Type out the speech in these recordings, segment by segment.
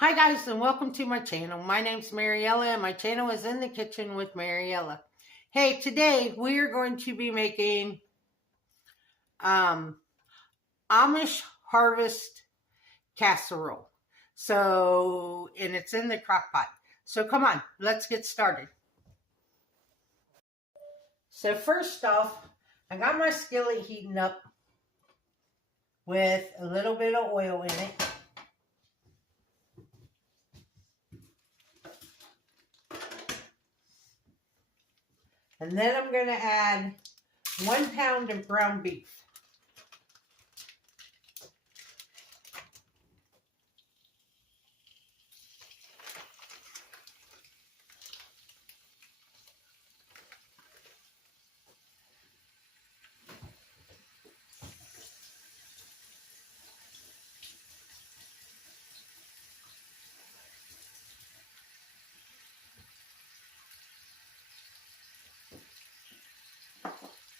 Hi guys and welcome to my channel. My name's Mariella and my channel is In the Kitchen with Mariella. Hey, today we are going to be making Amish harvest casserole. And it's in the crock pot. So come on, let's get started. So first off, I got my skillet heating up with a little bit of oil in it. And then I'm going to add 1 pound of ground beef.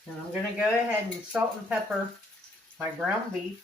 And I'm going to go ahead and salt and pepper my ground beef.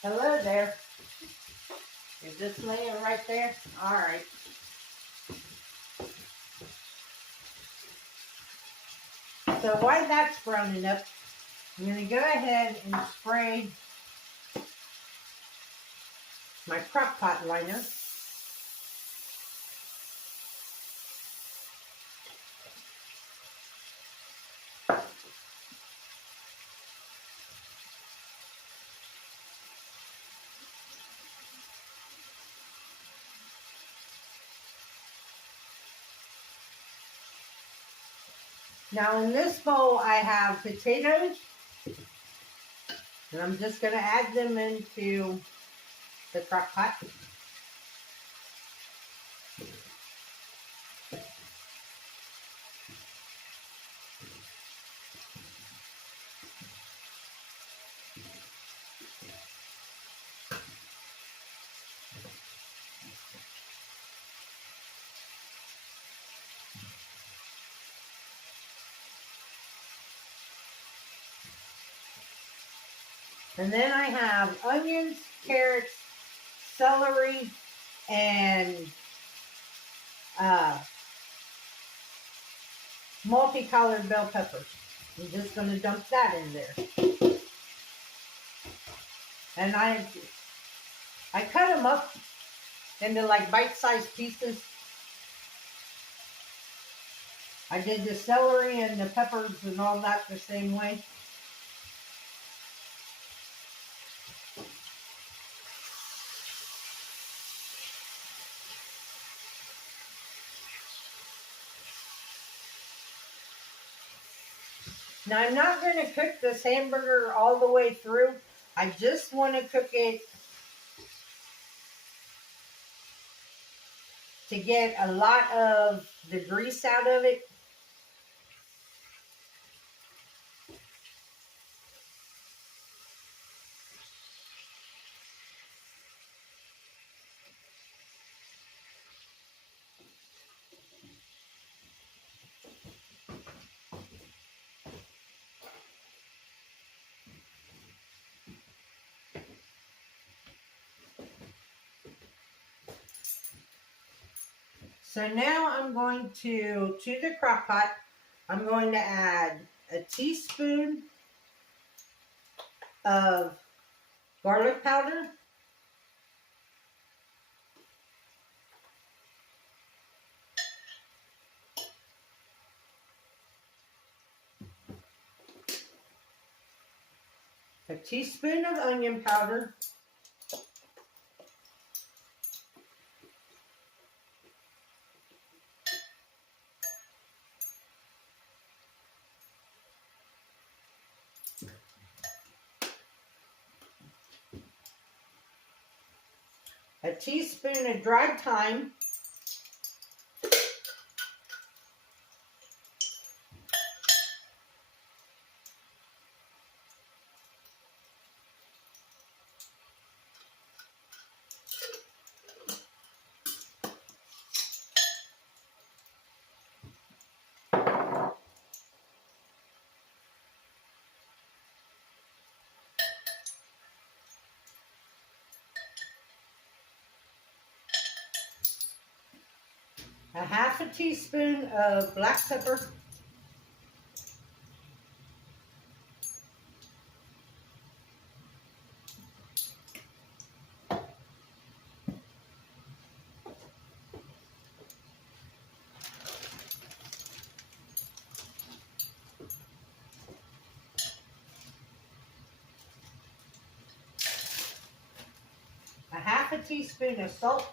Hello there. Is this laying right there? All right. So while that's browning up, I'm going to go ahead and spray my crock pot liner. Now in this bowl I have potatoes, and I'm just going to add them into the crock pot. And then I have onions, carrots, celery, and multicolored bell peppers. I'm just going to dump that in there. And I cut them up into like bite-sized pieces. I did the celery and the peppers and all that the same way. Now I'm not going to cook this hamburger all the way through. I just want to cook it to get a lot of the grease out of it. So now I'm going to the crock pot, I'm going to add a teaspoon of garlic powder, a teaspoon of onion powder, a teaspoon of dried thyme, a half a teaspoon of black pepper, a half a teaspoon of salt,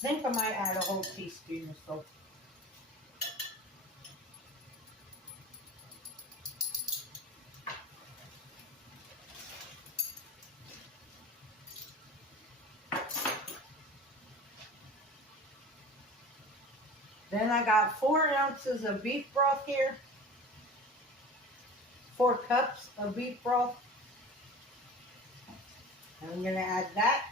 I think I might add a whole teaspoon of salt. Then I got 4 ounces of beef broth here, 4 cups of beef broth. I'm going to add that.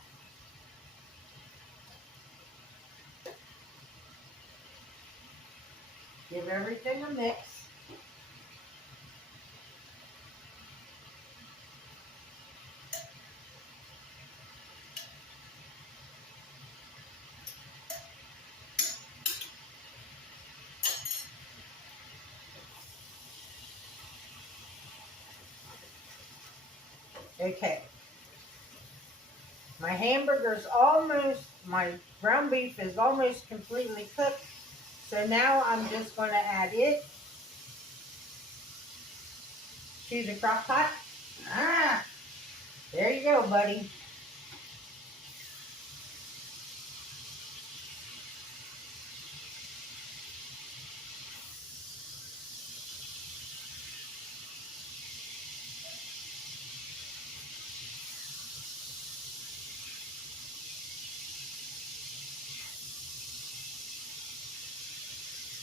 Give everything a mix. Okay. My my ground beef is almost completely cooked. So now I'm just going to add it to the crock pot. There you go, buddy.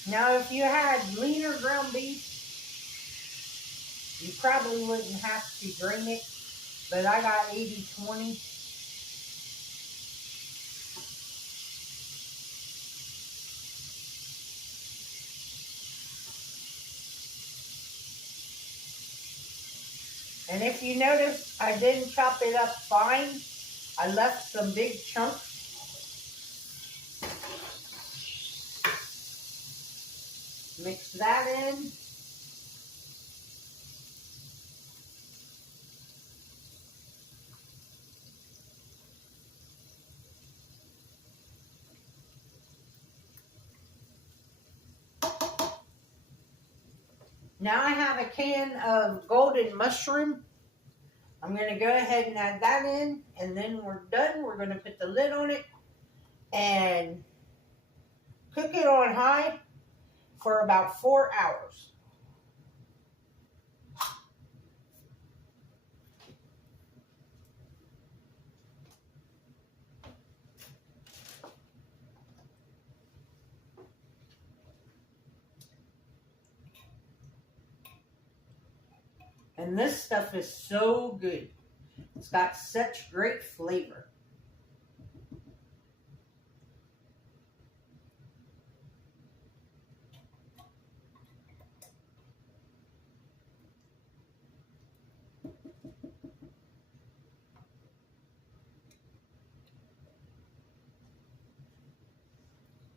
Now, if you had leaner ground beef, you probably wouldn't have to drain it, but I got 80/20. And if you notice, I didn't chop it up fine. I left some big chunks. Mix that in. Now I have a can of golden mushroom. I'm going to go ahead and add that in, and then we're done. We're going to put the lid on it and cook it on high for about 4 hours. And this stuff is so good. It's got such great flavor.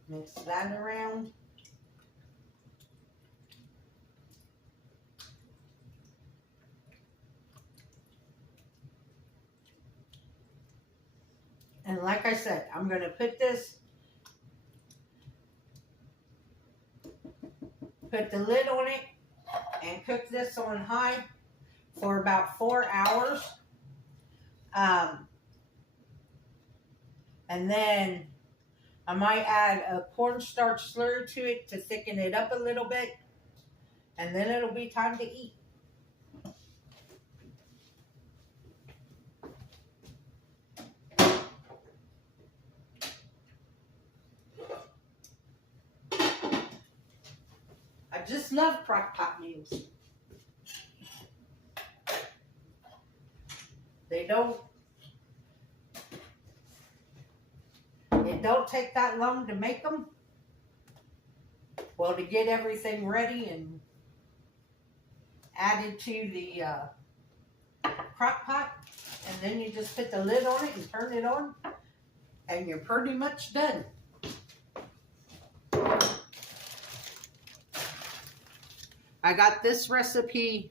Mix that around. And like I said, I'm going to put this put the lid on it, and cook this on high for about 4 hours. And then I might add a cornstarch slurry to it to thicken it up a little bit. And then it'll be time to eat. I just love crock-pot meals. It don't take that long to make them. Well, to get everything ready and added to the crock-pot, and then you just put the lid on it and turn it on, and you're pretty much done. I got this recipe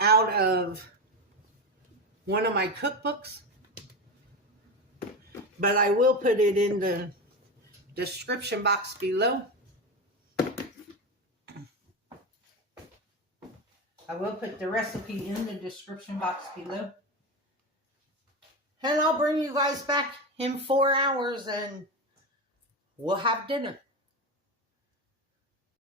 out of one of my cookbooks, but I will put it in the description box below. I will put the recipe in the description box below. And I'll bring you guys back in 4 hours and we'll have dinner.